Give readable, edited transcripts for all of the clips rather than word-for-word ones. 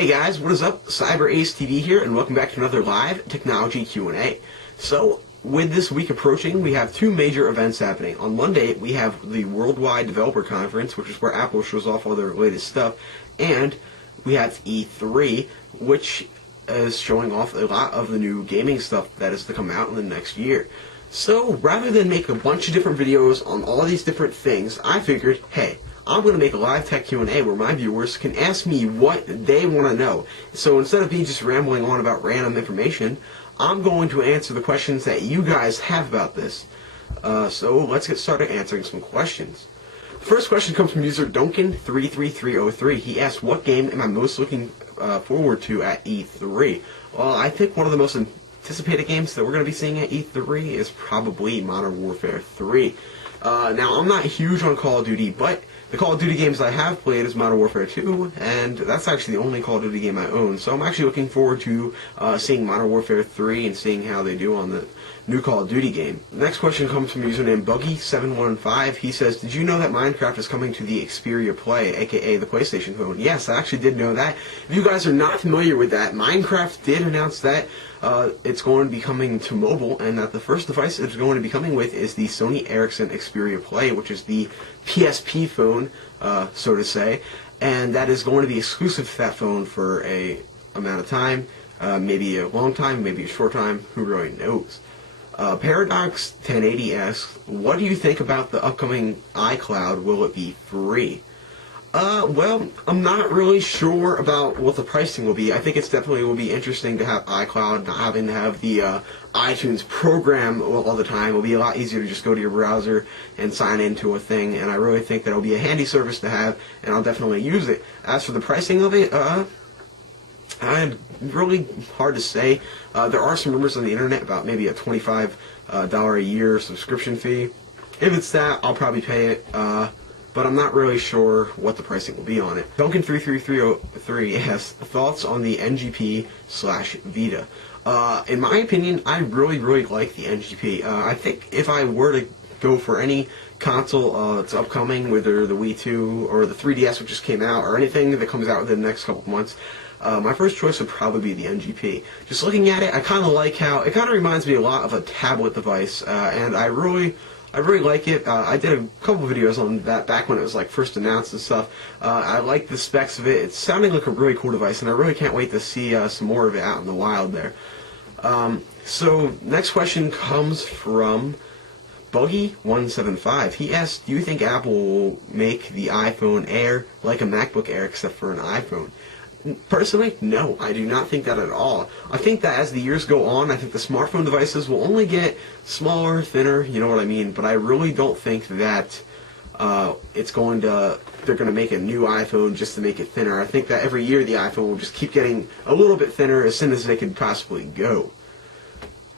Hey guys, what is up? CyberAce TV here, and welcome back to another live technology Q&A. So, with this week approaching, we have two major events happening. On Monday, we have the Worldwide Developer Conference, which is where Apple shows off all their latest stuff, and we have E3, which is showing off a lot of the new gaming stuff that is to come out in the next year. So, rather than make a bunch of different videos on all these different things, I figured, hey, I'm going to make a live tech Q&A where my viewers can ask me what they want to know. So instead of me just rambling on about random information, I'm going to answer the questions that you guys have about this. So let's get started answering some questions. The first question comes from user Duncan33303. He asked, what game am I most looking forward to at E3? Well, I think one of the most anticipated games that we're going to be seeing at E3 is probably Modern Warfare 3. Now, I'm not huge on Call of Duty, but the Call of Duty games I have played is Modern Warfare 2, and that's actually the only Call of Duty game I own. So I'm actually looking forward to seeing Modern Warfare 3 and seeing how they do on the new Call of Duty game. The next question comes from a user named Buggy715. He says, did you know that Minecraft is coming to the Xperia Play, aka the PlayStation phone? Yes, I actually did know that. If you guys are not familiar with that, Minecraft did announce that it's going to be coming to mobile, and that the first device it's going to be coming with is the Sony Ericsson Xperia Play, which is the PSP phone, so to say, and that is going to be exclusive to that phone for a amount of time, maybe a long time, maybe a short time, who really knows. Paradox 1080 asks, what do you think about the upcoming iCloud? Will it be free? Well, I'm not really sure about what the pricing will be. I think it's definitely will be interesting to have iCloud, not having to have the iTunes program all the time. It'll be a lot easier to just go to your browser and sign into a thing, and I really think that it'll be a handy service to have, and I'll definitely use it. As for the pricing of it, really hard to say. There are some rumors on the internet about maybe a $25 a year subscription fee. If it's that, I'll probably pay it. But I'm not really sure what the pricing will be on it. Duncan33303 has thoughts on the NGP/Vita. In my opinion, I really like the NGP. I think if I were to go for any console that's upcoming, whether the Wii 2 or the 3DS which just came out, or anything that comes out within the next couple of months, my first choice would probably be the NGP. Just looking at it, I kind of like how it kind of reminds me a lot of a tablet device, and I really like it. I did a couple videos on that back when it was like first announced and stuff. I like the specs of it. It's sounding like a really cool device, and I really can't wait to see some more of it out in the wild there. So next question comes from Buggy175. He asked, do you think Apple will make the iPhone Air like a MacBook Air except for an iPhone? Personally, no, I do not think that at all. I think that as the years go on, I think the smartphone devices will only get smaller, thinner, you know what I mean, but I really don't think that they're going to make a new iPhone just to make it thinner. I think that every year the iPhone will just keep getting a little bit thinner as soon as they can possibly go.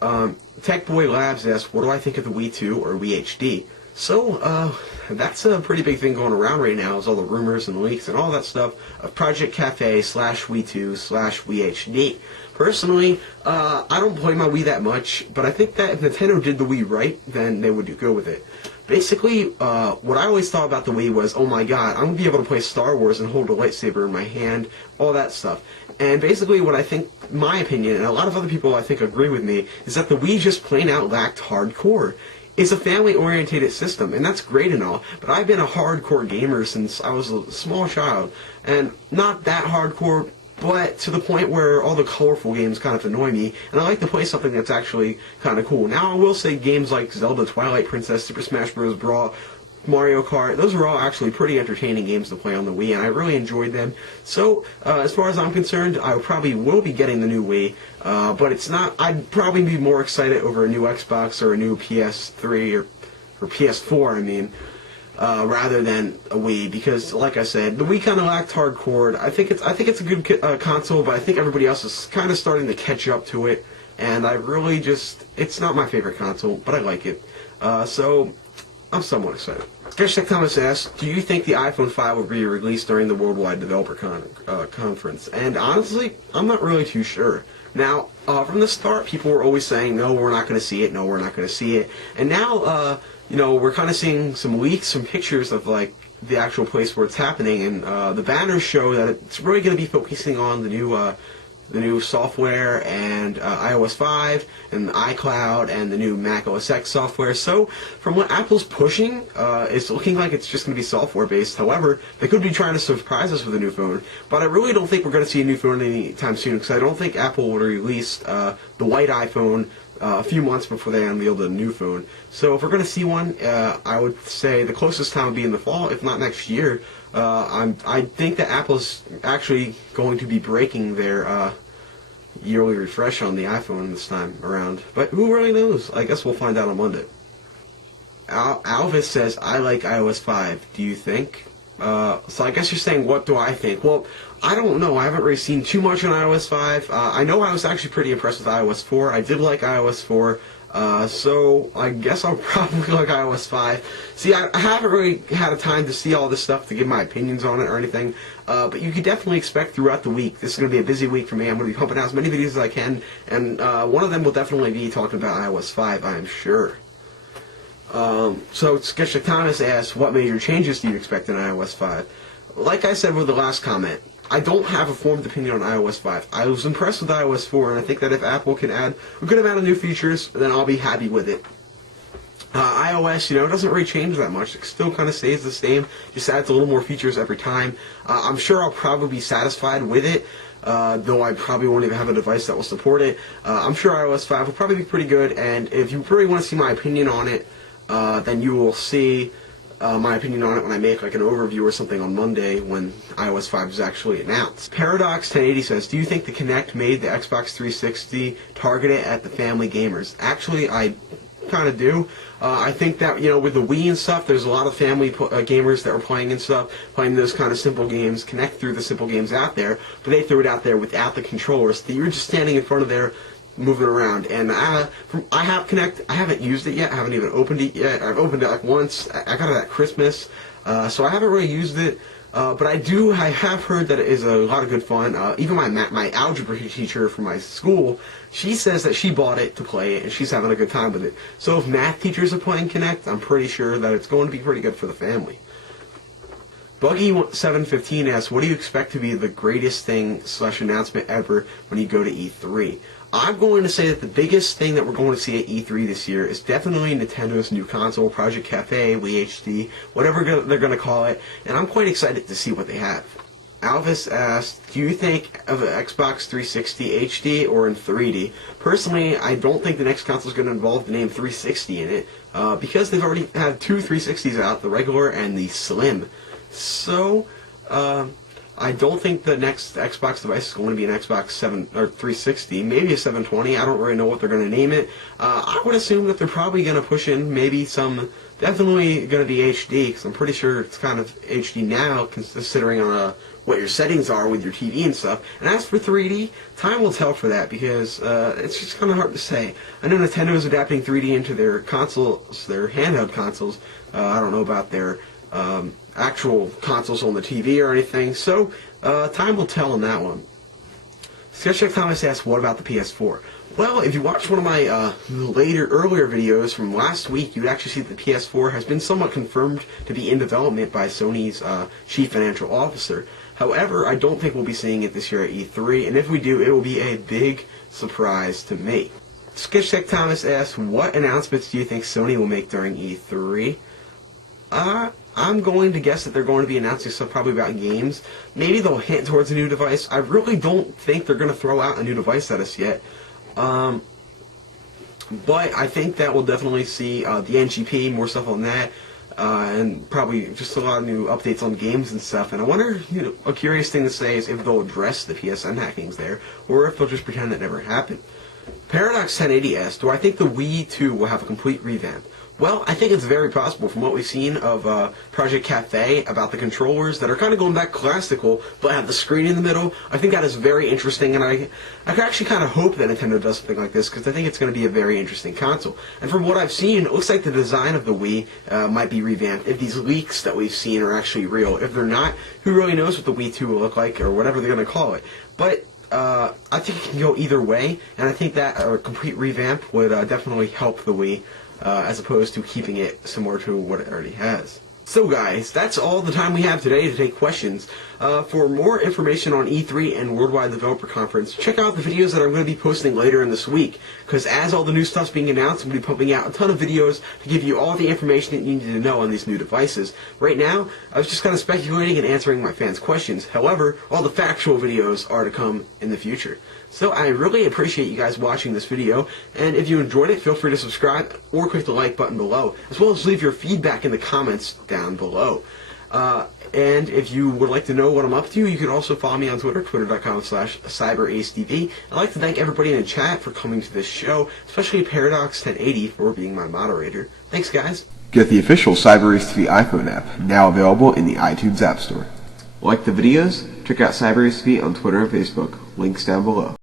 TechBoy Labs asks, what do I think of the Wii 2 or Wii HD? So, that's a pretty big thing going around right now, is all the rumors and leaks and all that stuff of Project Cafe /Wii 2/Wii HD. Personally, I don't play my Wii that much, but I think that if Nintendo did the Wii right, then they would go with it. Basically, what I always thought about the Wii was, oh my god, I'm going to be able to play Star Wars and hold a lightsaber in my hand, all that stuff. And basically what I think, my opinion, and a lot of other people I think agree with me, is that the Wii just plain out lacked hardcore. It's a family-oriented system, and that's great and all, but I've been a hardcore gamer since I was a small child, and not that hardcore, but to the point where all the colorful games kind of annoy me, and I like to play something that's actually kind of cool. Now, I will say games like Zelda Twilight Princess, Super Smash Bros. Brawl, Mario Kart, those are all actually pretty entertaining games to play on the Wii, and I really enjoyed them. So, as far as I'm concerned, I probably will be getting the new Wii, but it's not, I'd probably be more excited over a new Xbox or a new PS3, or PS4, I mean, rather than a Wii, because, like I said, the Wii kind of lacked hardcore. I think it's a good console, but I think everybody else is kind of starting to catch up to it, and I really just, it's not my favorite console, but I like it. So, I'm somewhat excited. Sketchtech Thomas asks, do you think the iPhone 5 will be released during the Worldwide Developer Conference? And honestly, I'm not really too sure. Now, from the start, people were always saying, no, we're not going to see it, no, we're not going to see it. And now, you know, we're kind of seeing some leaks, some pictures of, like, the actual place where it's happening, and the banners show that it's really going to be focusing on the new software and iOS 5 and iCloud and the new Mac OS X software. So from what Apple's pushing, it's looking like it's just going to be software based. However, they could be trying to surprise us with a new phone, but I really don't think we're going to see a new phone anytime soon, because I don't think Apple will release the white iPhone a few months before they unveil the new phone. So if we're going to see one, I would say the closest time would be in the fall, if not next year. I think that Apple's actually going to be breaking their yearly refresh on the iPhone this time around. But who really knows? I guess we'll find out on Monday. Alvis says, I like iOS 5. Do you think? So I guess you're saying, what do I think? Well, I don't know. I haven't really seen too much on iOS 5. I know I was actually pretty impressed with iOS 4. I did like iOS 4. So I guess I'll probably like iOS 5. See, I haven't really had a time to see all this stuff to give my opinions on it or anything, but you could definitely expect throughout the week. This is going to be a busy week for me. I'm going to be pumping out as many videos as I can, and one of them will definitely be talking about iOS 5, I am sure. So Sketch Thomas asks, what major changes do you expect in iOS 5? Like I said with the last comment, I don't have a formed opinion on iOS 5. I was impressed with iOS 4, and I think that if Apple can add a good amount of new features, then I'll be happy with it. iOS, it doesn't really change that much. It still kind of stays the same, just adds a little more features every time. I'm sure I'll probably be satisfied with it, though I probably won't even have a device that will support it. I'm sure iOS 5 will probably be pretty good, and if you really want to see my opinion on it, then you will see my opinion on it when I make like an overview or something on Monday when iOS 5 is actually announced. Paradox 1080 says, do you think the Kinect made the Xbox 360 targeted at the family gamers? Actually, I kind of do. I think that, with the Wii and stuff, there's a lot of family gamers that were playing and stuff, playing those kind of simple games. Kinect threw the simple games out there, but they threw it out there without the controllers. So you're just standing in front of there moving around, and I have Kinect. I haven't used it yet. I haven't even opened it yet. I've opened it like once. I got it at Christmas, so I haven't really used it. But I have heard that it is a lot of good fun. Even my algebra teacher from my school, she says that she bought it to play it, and she's having a good time with it. So if math teachers are playing Kinect, I'm pretty sure that it's going to be pretty good for the family. Buggy715 asks, what do you expect to be the greatest thing / announcement ever when you go to E3? I'm going to say that the biggest thing that we're going to see at E3 this year is definitely Nintendo's new console, Project Cafe, Wii HD, whatever they're going to call it, and I'm quite excited to see what they have. Alvis asked, do you think of an Xbox 360 HD or in 3D? Personally, I don't think the next console is going to involve the name 360 in it, because they've already had two 360s out, the regular and the Slim. So, I don't think the next Xbox device is going to be an Xbox 7 or 360, maybe a 720. I don't really know what they're going to name it. I would assume that they're probably going to push in maybe definitely going to be HD, because I'm pretty sure it's kind of HD now, considering on what your settings are with your TV and stuff. And as for 3D, time will tell for that, because it's just kind of hard to say. I know Nintendo is adapting 3D into their consoles, their handheld consoles. I don't know about their actual consoles on the TV or anything, so time will tell on that one. Sketch Thomas asks, what about the PS4? Well, if you watch one of my earlier videos from last week, you'd actually see that the PS4 has been somewhat confirmed to be in development by Sony's chief financial officer. However, I don't think we'll be seeing it this year at E3, and if we do, it will be a big surprise to me. Sketch Thomas asks, what announcements do you think Sony will make during E3? I'm going to guess that they're going to be announcing stuff probably about games. Maybe they'll hint towards a new device. I really don't think they're going to throw out a new device at us yet. But I think that we'll definitely see the NGP, more stuff on that, and probably just a lot of new updates on games and stuff. And I wonder, a curious thing to say is if they'll address the PSN hackings there, or if they'll just pretend it never happened. Paradox 1080 asks, do I think the Wii 2 will have a complete revamp? Well, I think it's very possible from what we've seen of Project Cafe about the controllers that are kind of going back classical, but have the screen in the middle. I think that is very interesting, and I actually kind of hope that Nintendo does something like this, because I think it's going to be a very interesting console. And from what I've seen, it looks like the design of the Wii might be revamped if these leaks that we've seen are actually real. If they're not, who really knows what the Wii 2 will look like, or whatever they're going to call it. But I think it can go either way, and I think that a complete revamp would definitely help the Wii, as opposed to keeping it similar to what it already has. So guys, that's all the time we have today to take questions. For more information on E3 and Worldwide Developer Conference, check out the videos that I'm going to be posting later in this week, because as all the new stuff's being announced, I'm going to be pumping out a ton of videos to give you all the information that you need to know on these new devices. Right now, I was just kind of speculating and answering my fans' questions. However, all the factual videos are to come in the future. So I really appreciate you guys watching this video, and if you enjoyed it, feel free to subscribe or click the like button below, as well as leave your feedback in the comments down below. And if you would like to know what I'm up to, you can also follow me on Twitter, twitter.com/cyberacetv. I'd like to thank everybody in the chat for coming to this show, especially Paradox 1080 for being my moderator. Thanks, guys. Get the official CyberAceTV iPhone app, now available in the iTunes App Store. Like the videos? Check out CyberAceTV on Twitter and Facebook. Links down below.